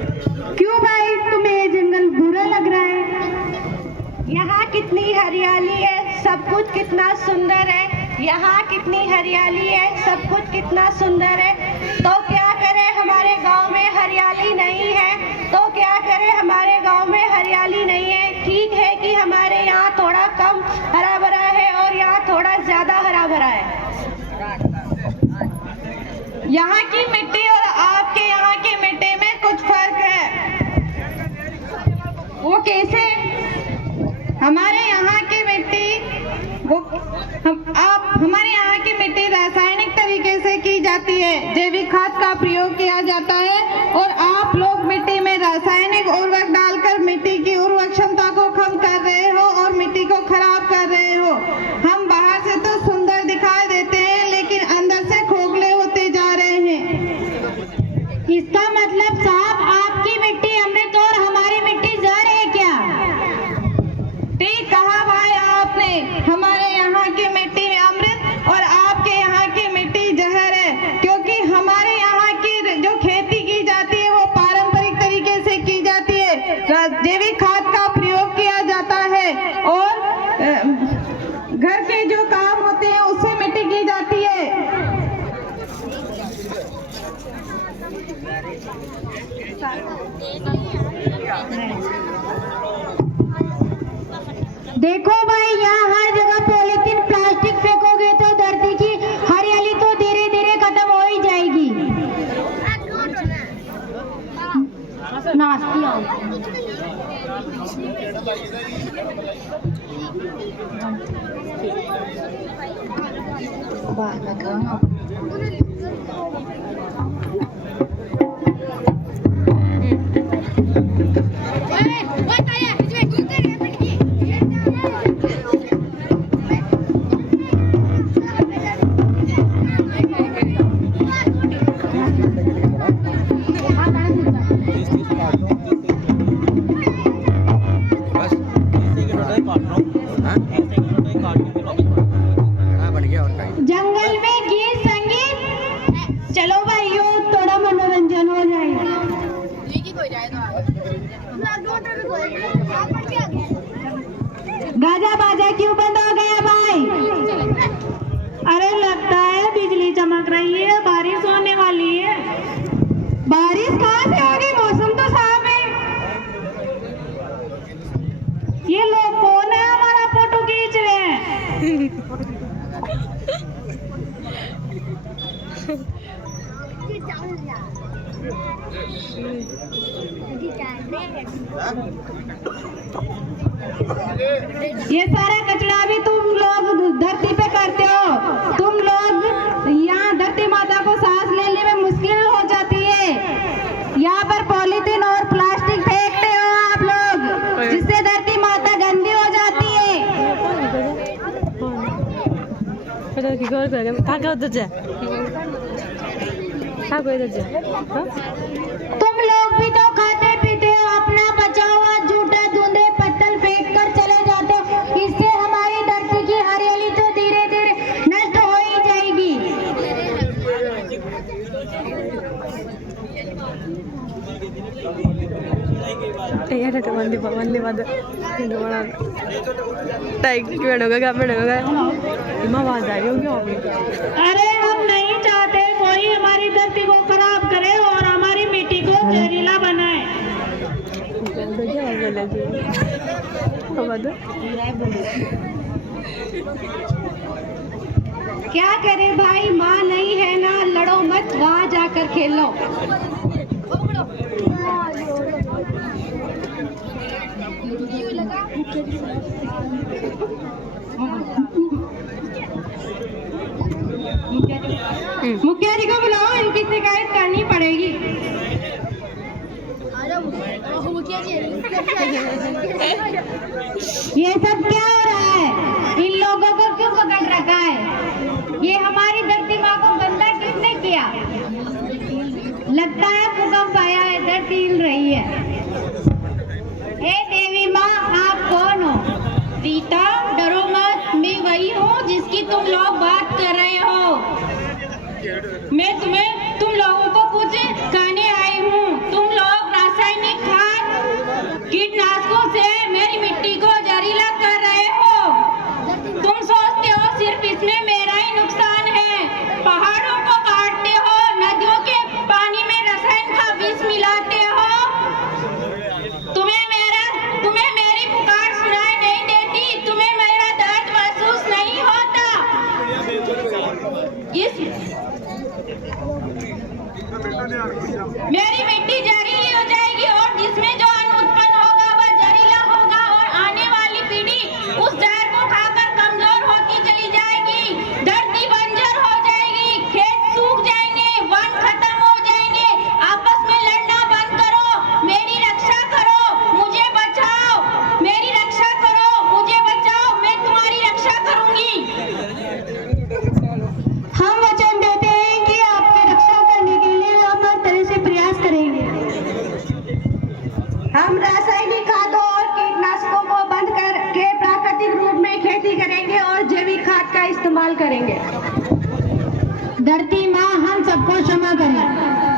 क्यों भाई, तुम्हें ये जंगल बुरा लग रहा है? यहाँ कितनी हरियाली है, सब कुछ कितना सुंदर है। यहाँ कितनी हरियाली है, सब कुछ कितना सुंदर है। तो क्या करें, हमारे गांव में हरियाली नहीं है। तो क्या करें, हमारे गांव में हरियाली नहीं है। ठीक है कि हमारे यहाँ थोड़ा कम हरा भरा है और यहाँ थोड़ा ज्यादा हरा भरा है। यहाँ की मिट्टी और आपके यहाँ की मिट्टी में कुछ फर्क है। वो कैसे? हमारे यहाँ की मिट्टी हमारे यहाँ की मिट्टी रासायनिक तरीके से की जाती है, जैविक खाद का प्रयोग किया जाता है, और आप लोग मिट्टी में रासायनिक उर्वरक डालकर मिट्टी की उर्वरक क्षमता को कम कर रहे हो और मिट्टी को खराब कर रहे हो। हम बाहर से तो सुंदर दिखाई देते हैं, लेकिन अंदर से खोखले होते जा रहे हैं। इसका मतलब साहब, आपकी मिट्टी अमृत और हमारी मिट्टी जहर है क्या? ठीक कहा भाई आपने। हमारे यहाँ की मिट्टी में अमृत और आपके यहाँ की मिट्टी जहर है, क्योंकि हमारे यहाँ की जो खेती की जाती है वो पारंपरिक तरीके से की जाती है, जैविक खाद का प्रयोग किया जाता है, और घर के जो काम होते हैं उससे मिट्टी की जाती है। देखो भाई, यहाँ हर जगह पॉलीथीन प्लास्टिक फेंकोगे तो धरती की हरियाली तो धीरे धीरे खत्म हो ही जाएगी। नास्ती आओ। जंगल में गीत संगीत, चलो भाइयों थोड़ा मनोरंजन हो जाएगा। गाजा बाजा क्यों बंद हो गया भाई? अरे लगता है बिजली चमक रही है, बारिश होने वाली है। बारिश कहाँ से होगी, मौसम तो साफ है। ये लोग कौन है, हमारा फोटो खींच रहे हैं? ये सारा कचरा भी तुम लोग धरती पे करते हो। तुम लोग यहाँ धरती माता को सांस लेने में मुश्किल हो जाती है। यहाँ पर पॉलीथीन और प्लास्टिक फेंकते हो आप लोग, जिससे धरती माता गंदी हो जाती है। तुम लोग भी तो खाते पीते हो, अपना बचा हुआ झूठा धुंधे पत्तल फेंक कर चले जाते हो। इससे हमारी धरती की हरियाली तो धीरे धीरे नष्ट हो ही जाएगी। अरे हम नहीं चाहते कोई हमारी धरती को खराब करे और हमारी मिट्टी को जहरीला बनाए। क्या करे भाई, माँ नहीं है ना, लड़ो मत, वहाँ जाकर खेलो। मुखिया जी को बुलाओ, इनकी शिकायत करनी पड़ेगी। ये सब क्या हो रहा है? इन लोगों को क्यों पकड़ रखा है? ये हमारी धरती माँ को गंदा किसने किया? लगता है भूकंप आया है, धरती हिल रही है। हे देवी माँ, आप कौन हो? सीता, डरो मत, मैं वही हूँ जिसकी तुम लोग बात कर रहे हो। मैं तुम लोगों को कुछ कहने आई हूँ। तुम लोग हम रासायनिक खादों और कीटनाशकों को बंद करके प्राकृतिक रूप में खेती करेंगे और जैविक खाद का इस्तेमाल करेंगे। धरती माँ हम सबको क्षमा करें।